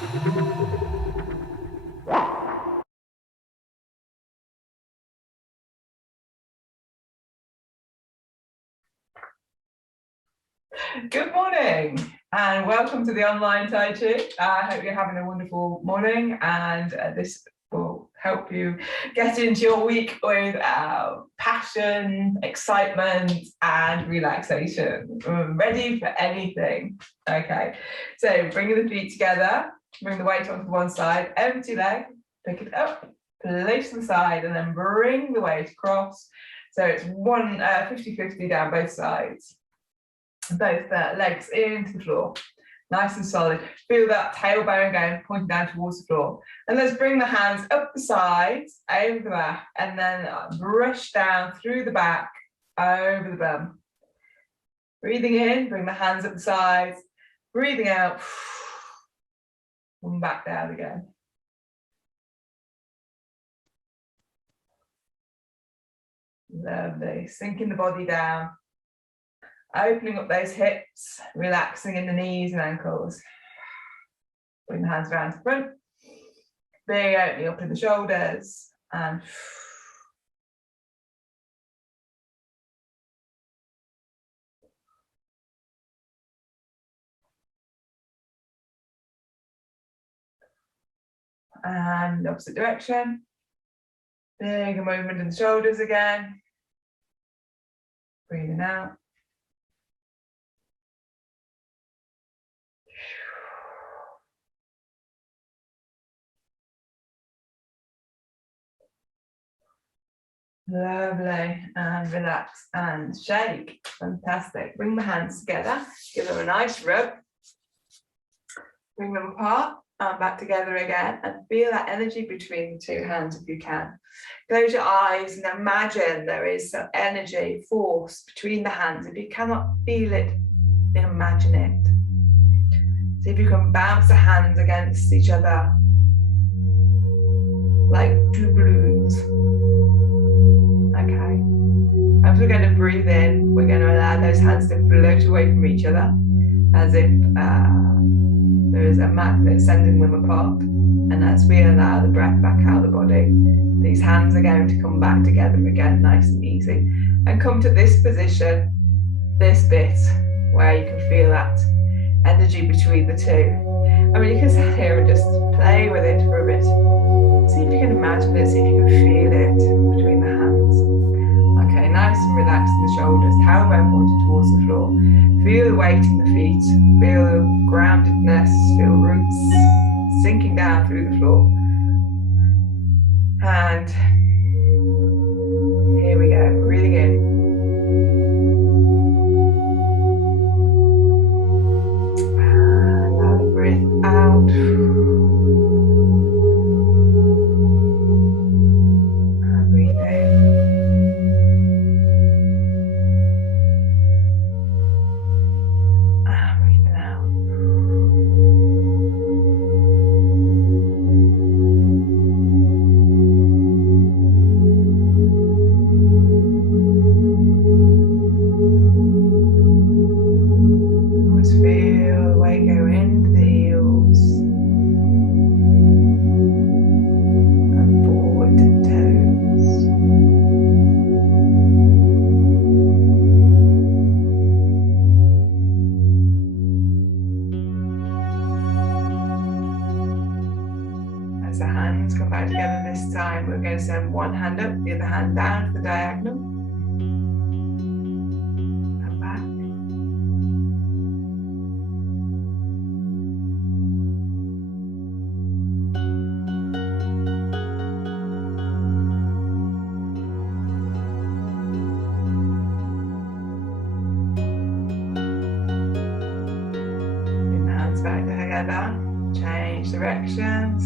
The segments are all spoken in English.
Good morning and welcome to the online Tai Chi. I hope you're having a wonderful morning, and this will help you get into your week with passion, excitement and relaxation. Ready for anything. Okay, so bringing the feet together, bring the weight onto one side, empty leg, pick it up, place to the side, and then bring the weight across. So it's 50-50 down both sides. Both legs into the floor, nice and solid. Feel that tailbone going, pointing down towards the floor. And let's bring the hands up the sides, over the back, and then brush down through the back, over the bum. Breathing in, bring the hands up the sides. Breathing out, and back down again. Lovely. Sinking the body down. Opening up those hips, relaxing in the knees and ankles. Bring the hands around to the front. Big opening up in the shoulders. And opposite direction. Big movement in the shoulders again. Breathing out. Lovely, and relax and shake. Fantastic. Bring the hands together, give them a nice rub. Bring them apart and back together again, and feel that energy between the two hands if you can. Close your eyes and imagine there is some energy, force between the hands. If you cannot feel it, imagine it. See if you can bounce the hands against each other like two balloons. Okay. As we're going to breathe in, we're going to allow those hands to float away from each other as if there is a magnet sending them apart. And as we allow the breath back out of the body, these hands are going to come back together again, nice and easy. And come to this position, this bit, where you can feel that energy between the two. I mean, you can sit here and just play with it for a bit. See if you can imagine it, see if you can feel it between the hands. Okay, nice and relaxed in the shoulders, tailbone pointed towards the floor. Feel the weight in the feet, feel groundedness, feel roots sinking down through the floor. And here we go, breathing in. And allow the breath out. And breathe in. We're going to send one hand up, the other hand down to the diagonal. And back. Bring the hands back together. Change directions.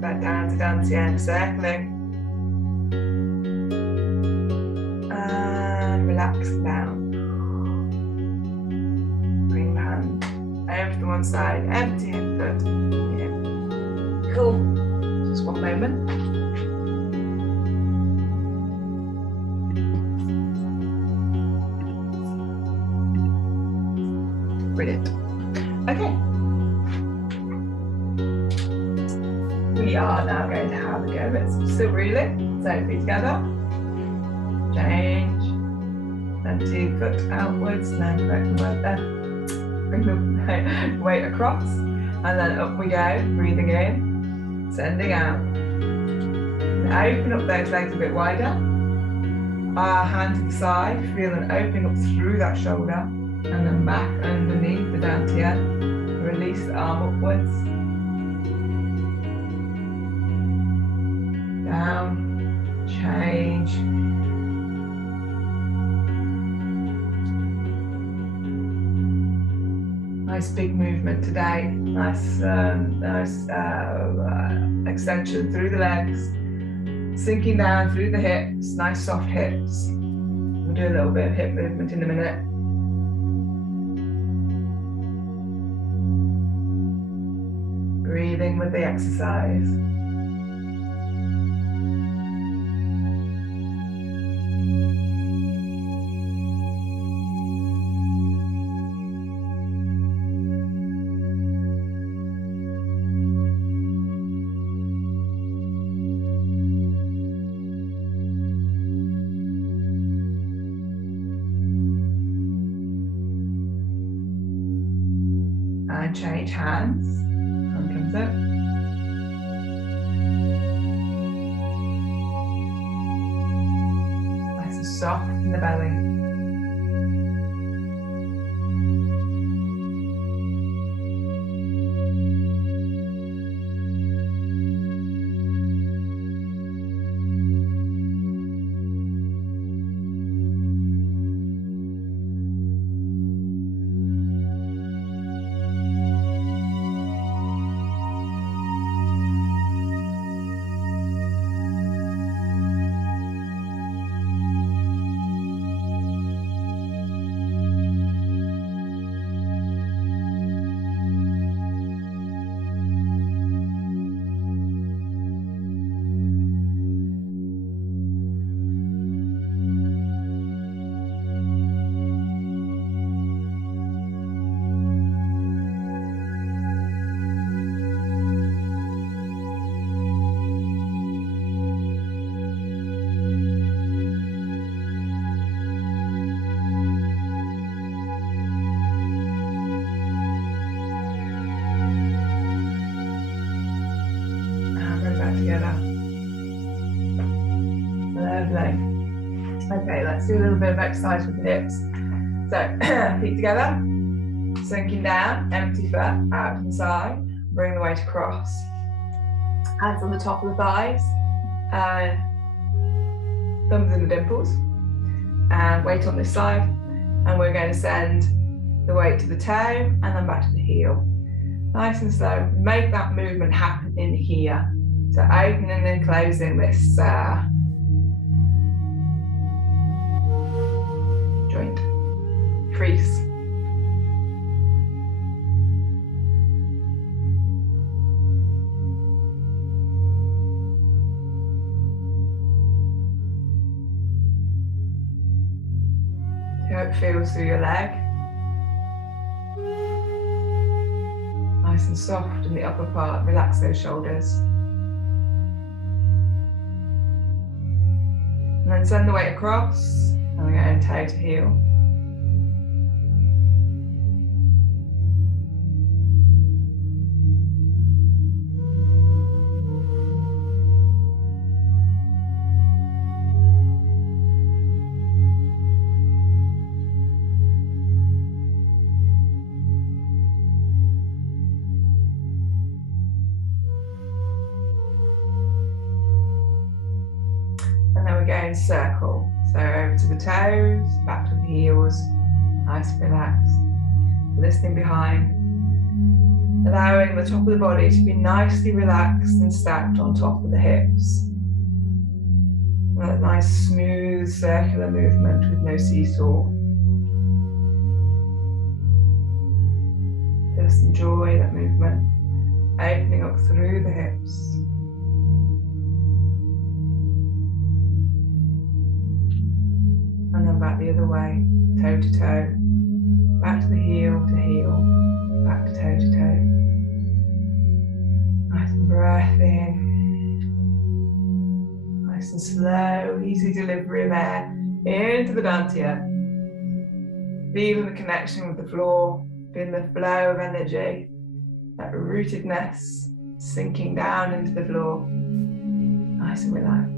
Back down to dancing, circling. one side, empty hip, good. Yeah. Cool. Just one moment. Brilliant. Okay. We are now going to have a go. Let's still reeling. So feet together. Change. Empty foot outwards. Now correct the word there. Bring the weight across. And then up we go. Breathing in. Sending out. And open up those legs a bit wider. Our hand to the side. Feel an opening up through that shoulder. And then back underneath the dantian. Release the arm upwards. Down, change. Nice big movement today. Nice extension through the legs. Sinking down through the hips. Nice soft hips. We'll do a little bit of hip movement in a minute. Breathing with the exercise. And change hands. Hand comes up. Nice and soft in the belly. Together. Lovely. Okay, let's do a little bit of exercise with the hips. So, feet together, sinking down, empty foot out to the side, bring the weight across. Hands on the top of the thighs, and thumbs in the dimples, and weight on this side. And we're going to send the weight to the toe and then back to the heel. Nice and slow. Make that movement happen in here. So opening and closing this joint, crease. See how it feels through your leg. Nice and soft in the upper part, relax those shoulders. And then send the weight across, and we're going toe to heel. Going circle, so over to the toes, back to the heels, nice and relaxed, listening behind, allowing the top of the body to be nicely relaxed and stacked on top of the hips. That nice smooth circular movement with no seesaw. Just enjoy that movement, opening up through the hips. And then back the other way, toe to toe, back to the heel to heel, back to toe. Nice and breath in. Nice and slow, easy delivery of air into the dantian. Feeling the connection with the floor, feeling the flow of energy, that rootedness sinking down into the floor. Nice and relaxed.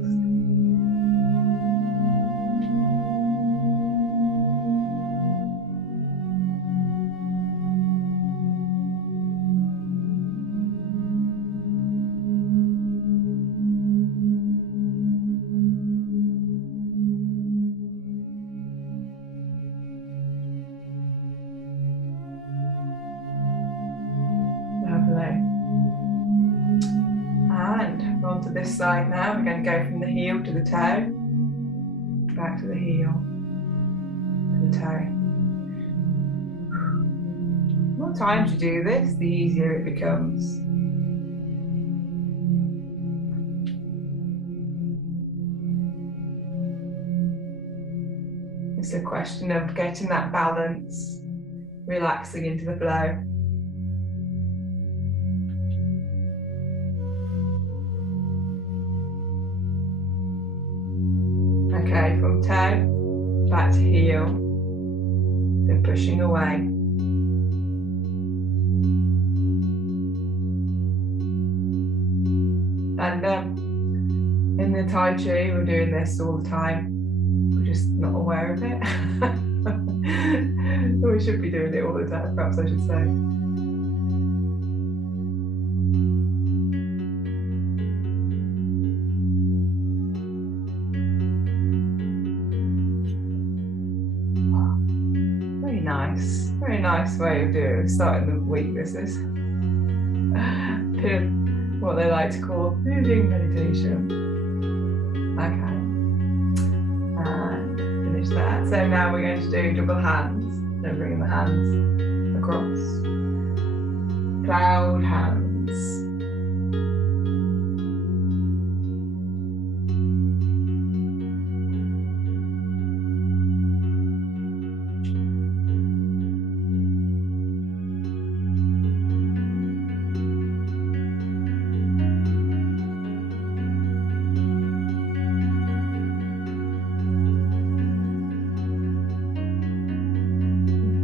And onto this side now, we're going to go from the heel to the toe, back to the heel, to the toe. The more times you do this, the easier it becomes. It's a question of getting that balance, relaxing into the flow. Okay, from toe, back to heel, then pushing away. And in the Tai Chi, we're doing this all the time. We're just not aware of it. We should be doing it all the time, perhaps I should say. Very nice way of doing it. Starting the week, this is what they like to call moving meditation. Okay, and finish that. So now we're going to do double hands. So bringing the hands across, cloud hands.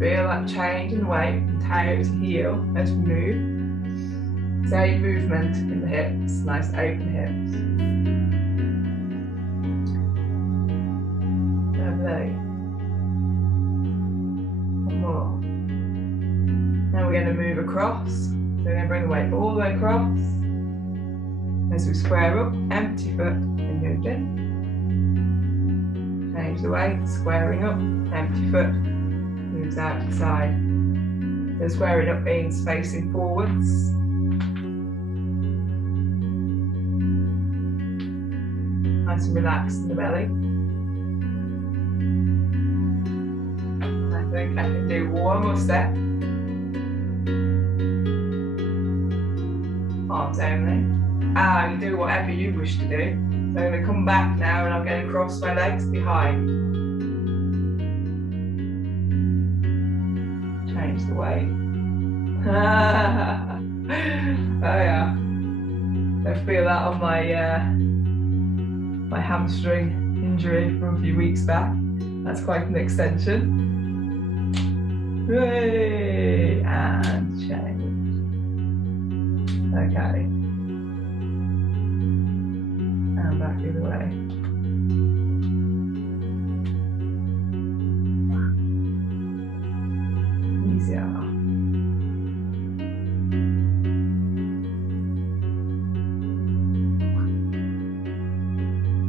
Feel that change in weight from toe to heel as we move. Same movement in the hips, nice open hips. Lovely. One more. Now we're going to move across. So we're going to bring the weight all the way across. As we square up, empty foot and moved in. Change the weight, squaring up, empty foot. Moves out to the side. So squaring up means facing forwards. Nice and relaxed in the belly. I think I can do one more step. Arms only. You can do whatever you wish to do. So I'm going to come back now and I'm going to cross my legs behind. Change the weight. Oh yeah. I feel that on my my hamstring injury from a few weeks back. That's quite an extension. Hooray! And change. Okay. And back the other way. Easier.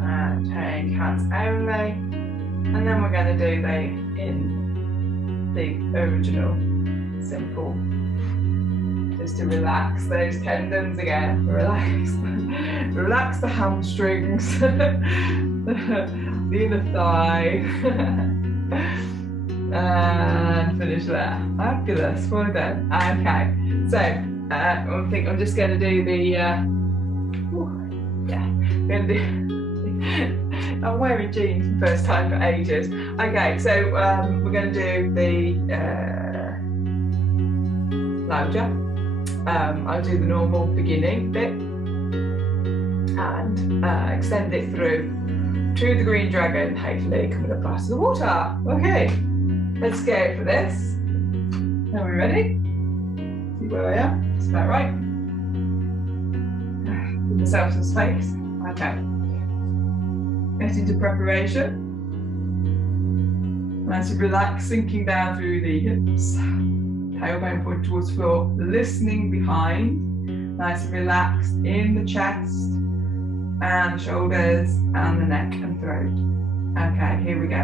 And take hands only. And then we're going to do the original simple. Just to relax those tendons again. Relax the hamstrings. The inner thigh. And finish there. Fabulous, well done. Okay, so I think I'm just going to do the, I'm wearing jeans for the first time for ages. Okay, so we're going to do the Laojia. I'll do the normal beginning bit and extend it through to the green dragon, hopefully coming up past the water. Okay, let's go for this. Are we ready? See where I am? Is that right? Give myself some space. Okay. Get into preparation. Nice and relax, sinking down through the hips. Tailbone point towards floor, listening behind. Nice and relaxed in the chest and shoulders and the neck and throat. Okay, here we go.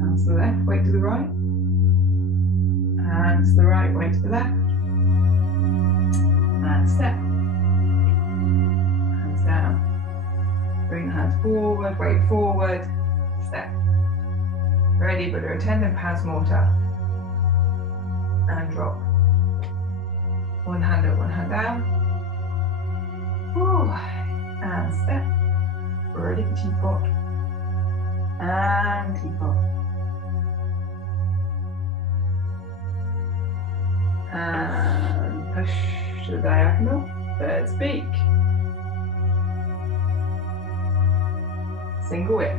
Hands to the left, weight to the right. Hands to the right, weight to the left. And step. Hands down. Bring the hands forward, weight forward, step. Ready, Buddha, attendant pass mortar. And drop. One hand up, one hand down. Ooh. And step. Ready for teapot. And teapot. And push to the diagonal. Bird's beak. Single whip.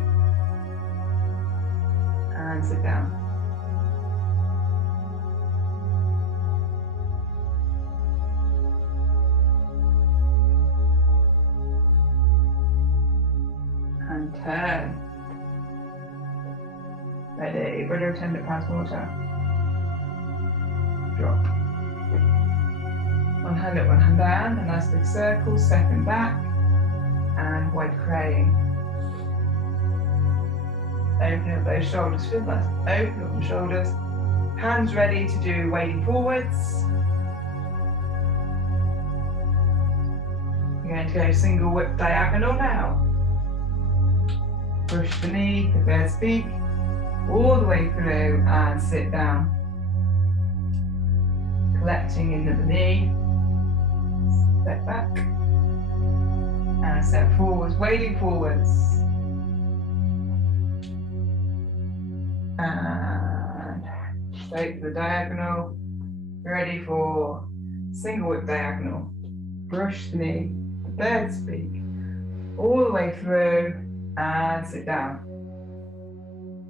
And sit down. And turn. Ready, Buddha attendant pass water. Drop. One hand up, one hand down, a nice big circle, stepping back, and white crane. Open up those shoulders, feel that. Open up the shoulders. Hands ready to do wading forwards. You're going to go single whip diagonal now. Push the knee, the bird's beak, all the way through and sit down. Collecting into the knee. Step back. And step forwards, wading forwards. And straight to the diagonal. Ready for single whip diagonal. Brush the knee, the bird's beak, all the way through and sit down.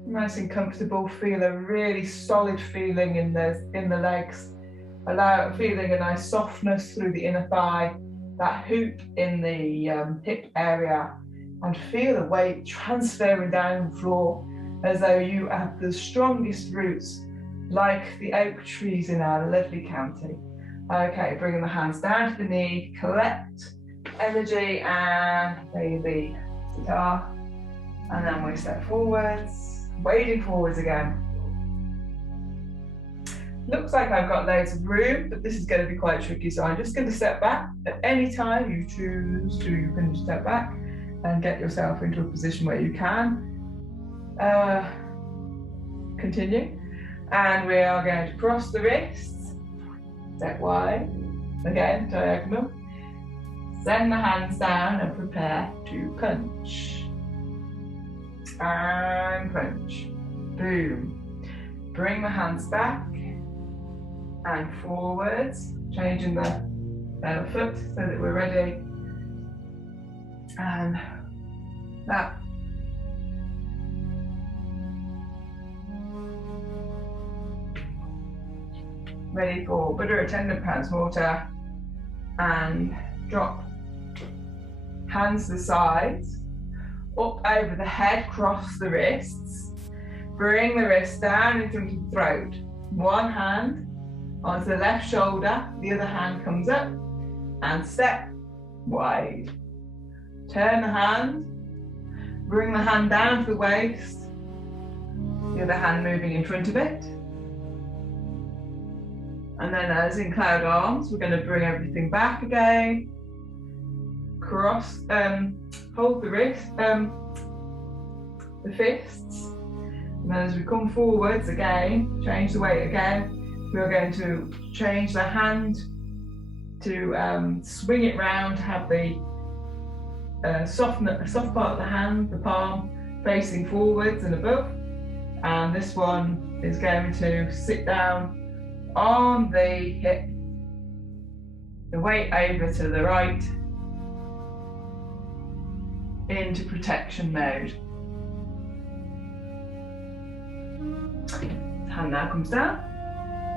Nice and comfortable. Feel a really solid feeling in the legs. Feeling a nice softness through the inner thigh, that hoop in the hip area, and feel the weight transferring down the floor as though you have the strongest roots, like the oak trees in our lovely county. Okay, bringing the hands down to the knee, collect energy and play the guitar, and then we step forwards, wading forwards again. Looks like I've got loads of room, but this is going to be quite tricky, so I'm just going to step back. At any time you choose to, you can step back and get yourself into a position where you can continue. And we are going to cross the wrists, step wide, again, diagonal. Send the hands down and prepare to punch. And punch. Boom. Bring the hands back and forwards, changing the foot so that we're ready. And that. Ready for Buddha attendant pass mortar and drop. Hands to the sides, up over the head, cross the wrists. Bring the wrists down in front of the throat. One hand onto the left shoulder, the other hand comes up and step wide. Turn the hand, bring the hand down to the waist, the other hand moving in front of it. And then as in cloud arms, we're going to bring everything back again. cross, hold the wrist, the fists, and then as we come forwards again, change the weight again, we're going to change the hand to swing it round to have the soft part of the hand, the palm, facing forwards and above. And this one is going to sit down on the hip, the weight over to the right, into protection mode. Hand now comes down,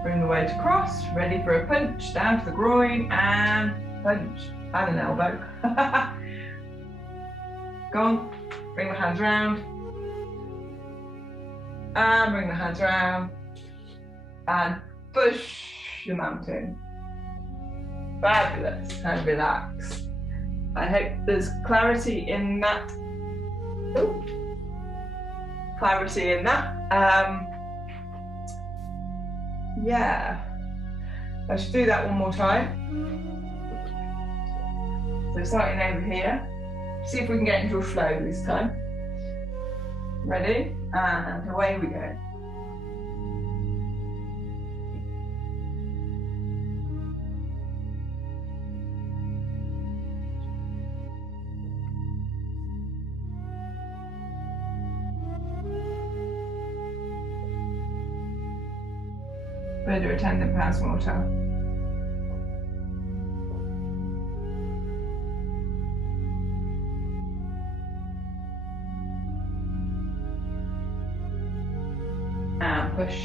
bring the weight across, ready for a punch, down to the groin and punch, and an elbow. Go on, bring the hands round, and bring the hands round, and push the mountain. Fabulous, and relax. I hope there's clarity in that. Ooh. Clarity in that. Yeah, I should do that one more time. So starting over here, see if we can get into a flow this time. Ready? And away we go. Better attendant pass water. And push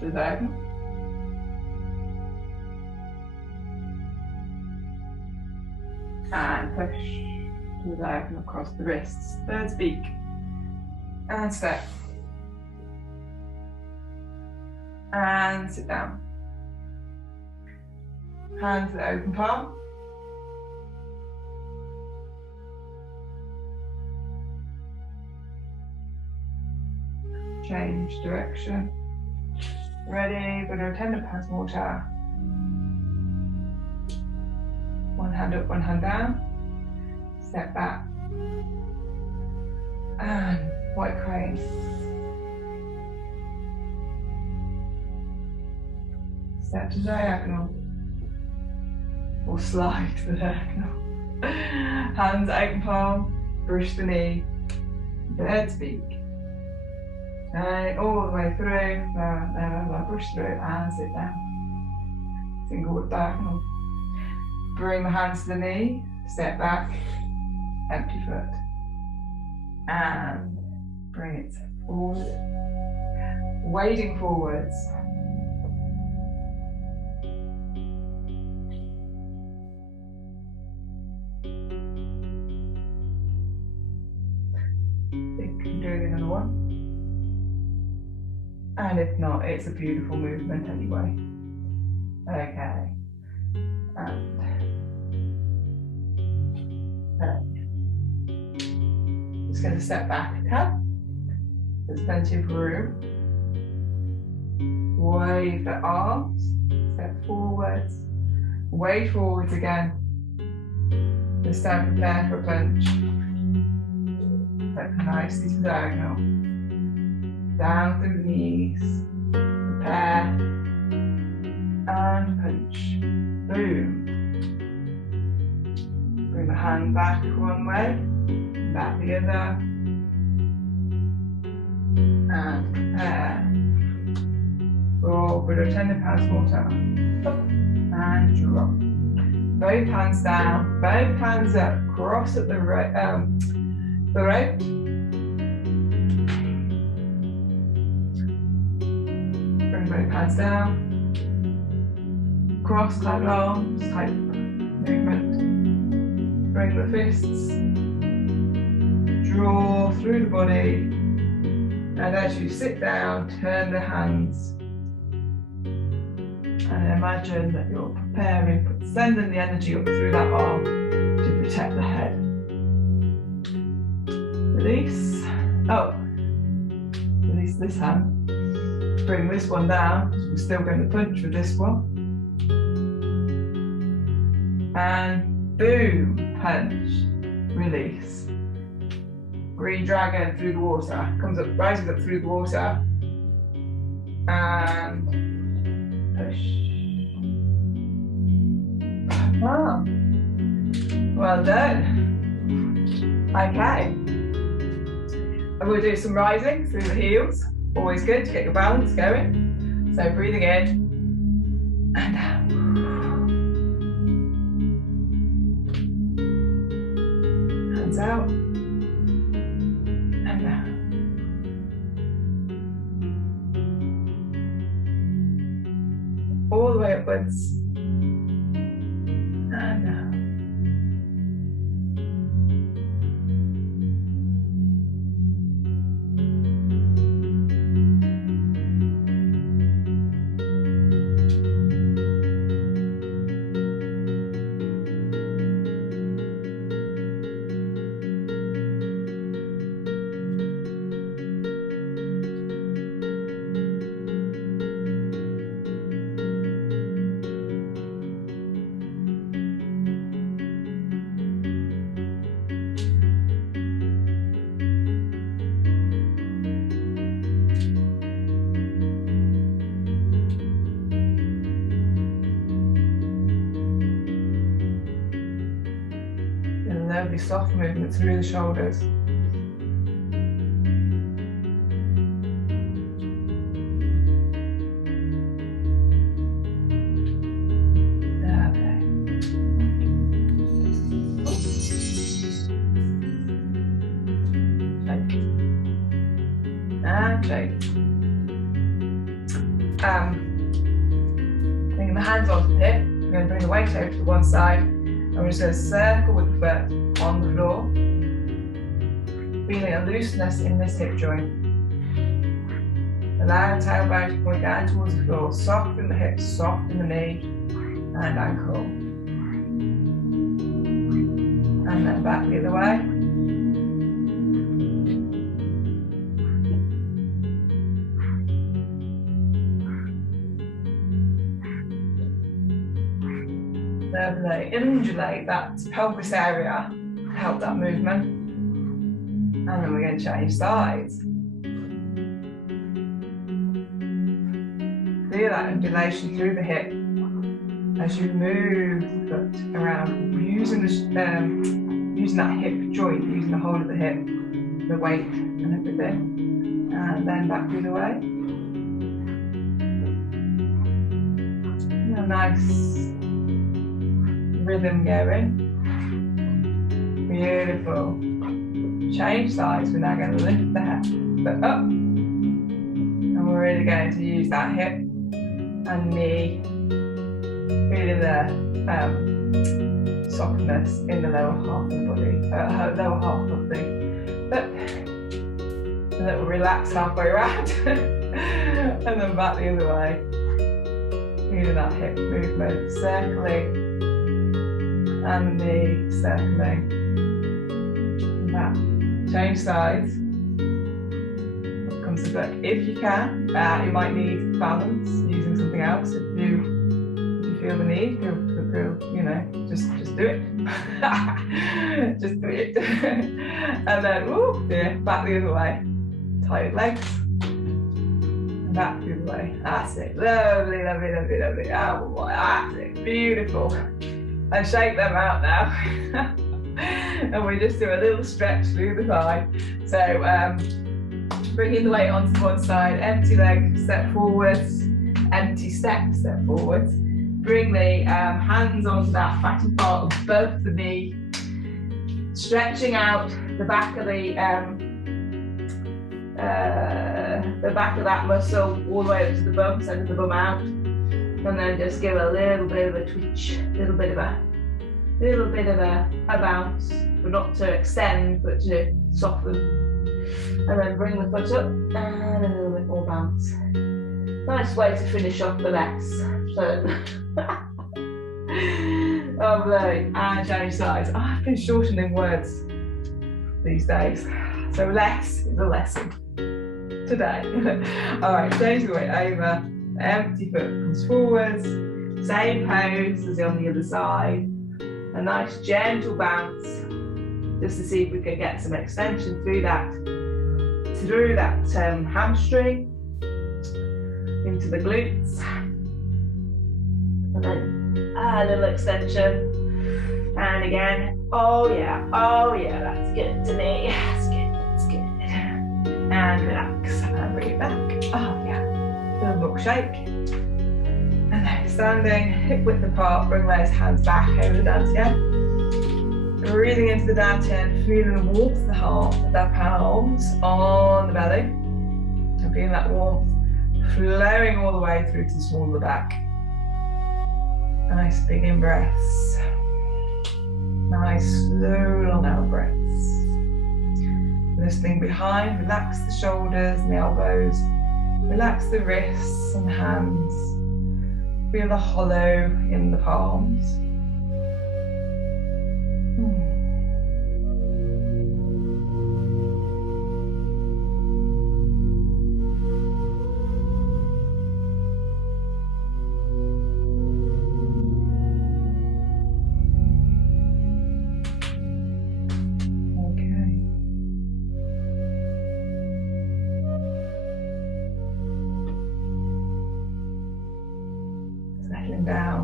to the diagonal. And push to the diagonal across the wrists. Third speak. And step. And sit down. Hands at open palm. Change direction. Ready, but attendant pass water. One hand up, one hand down. Step back. And white crane. Step to diagonal, or slide to the diagonal. Hands open palm, brush the knee, bird speak. And all the way through, brush through and sit down. Single with diagonal. Bring the hands to the knee, step back, empty foot. And bring it forward, wading forwards. And if not, it's a beautiful movement anyway. Okay. And just going to step back a tap. There's plenty of room. Wave the arms, step forwards, wade forwards again. This time prepare for a punch. Step nicely to diagonal. Down through the knees, prepare, and punch, boom. Bring the hand back one way, back the other, and prepare. Roll with a tender pass water, and drop. Both hands down, both hands up, cross at the rope. Both hands down, cross clad arms, type movement. Bring the fists, draw through the body, and as you sit down, turn the hands, and imagine that you're preparing, sending the energy up through that arm to protect the head. Release, release this hand. Bring this one down, we're still going to punch with this one. And boom. punch, release. Green dragon through the water, comes up, rises up through the water, and push. Wow, well done. Okay, and we'll do some rising through the heels, always good to get your balance going. So breathing in and out. Hands out and out. All the way upwards and out. Lovely soft movement through the shoulders. Lovely. Shake. And shake. Bringing the hands onto the hip. I'm going to bring the weight over to one side. And we're just going to circle with the foot on the floor, feeling a looseness in this hip joint. Allow the tailbone to point down towards the floor, soften the hips, soften the knee and ankle. And then back the other way. Lovely. Undulate that pelvis area to help that movement. And then we're going to change sides. Feel that undulation through the hip as you move the foot around, using that hip joint, using the whole of the hip, the weight and everything. And then back the other way. A nice rhythm going. Beautiful. Change sides. We're now going to lift the foot up, and we're really going to use that hip and knee, feeling the softness in the lower half of the body, lower half of the foot, and that will relax halfway around, and then back the other way. Feeling that hip movement, circling, and knee circling, and back. Change sides. Up comes the foot. If you can, you might need balance using something else. If you feel the need, you know, just do it. Just do it. And then, back the other way. Tired legs. And back the other way. That's it. Lovely, lovely, lovely, lovely. Oh, that's it. Beautiful. And shake them out now. And we just do a little stretch through the thigh. So bringing the weight onto one side, empty leg, step forwards, empty step, step forwards. Bring the hands onto that fatty part above the knee, stretching out the back of the back of that muscle all the way up to the bum, send the bum out, and then just give a little bit of a twitch, a little bit of a bounce, but not to extend, but to soften. And then bring the foot up and a little bit more bounce. Nice way to finish off the legs. So, lovely. And change sides. I've been shortening words these days. So less is a lesson today. All right, change the weight over. Empty foot comes forwards. Same pose as on the other side. A nice gentle bounce, just to see if we can get some extension through that hamstring, into the glutes. And then a little extension. And again, oh yeah, that's good to me. That's good. And relax and bring it back. Oh yeah, little book shake. And then standing, hip width apart, bring those hands back over the dantian. Breathing into the dantian, feeling the warmth of the heart with our palms on the belly. And feeling that warmth flowing all the way through to the small of the back. Nice big in breaths. Nice slow long out breaths. Listening behind, relax the shoulders and the elbows. Relax the wrists and hands. Feel the hollow in the palms.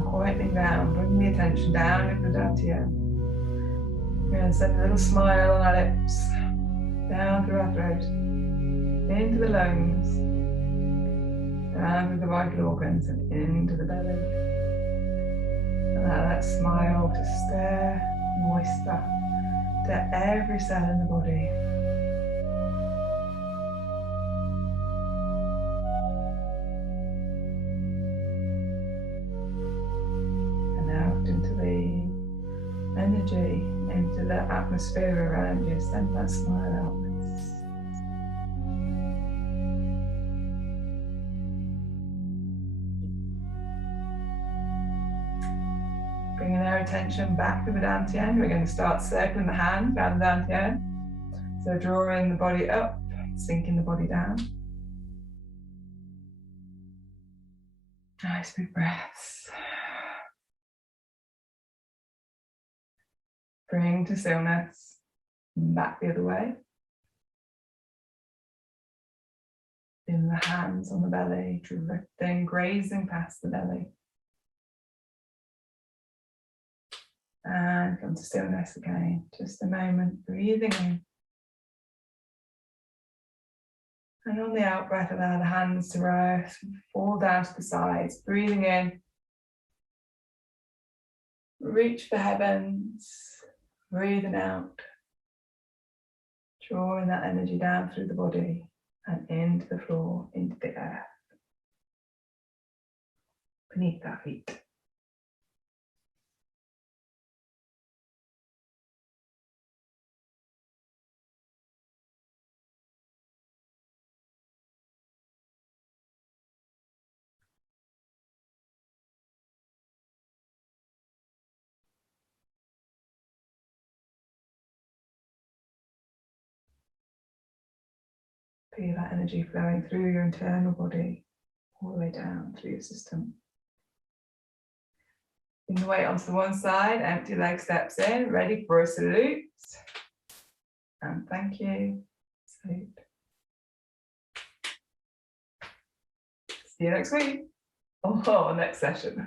Quietening down, bringing the attention down into the dantian. We're going to send a little smile on our lips, down through our throat, into the lungs, down through the vital organs and into the belly. Allow that smile to stir and whisper to every cell in the body. Into the energy, into the atmosphere around you, send that smile outwards. Bringing our attention back to the dantian, we're going to start circling the hand around the dantian. So drawing the body up, sinking the body down. Nice big breaths. Bring to stillness, back the other way. In the hands on the belly, drifting, grazing past the belly. And come to stillness again, just a moment, breathing in. And on the out breath, allow the hands to rise, fall down to the sides, breathing in. Reach the heavens. Breathing out, drawing that energy down through the body and into the floor, into the earth, beneath our feet. Feel that energy flowing through your internal body, all the way down through your system. Bring the weight onto the one side, empty leg steps in, ready for a salute. And thank you. Salute. See you next week. Or next session.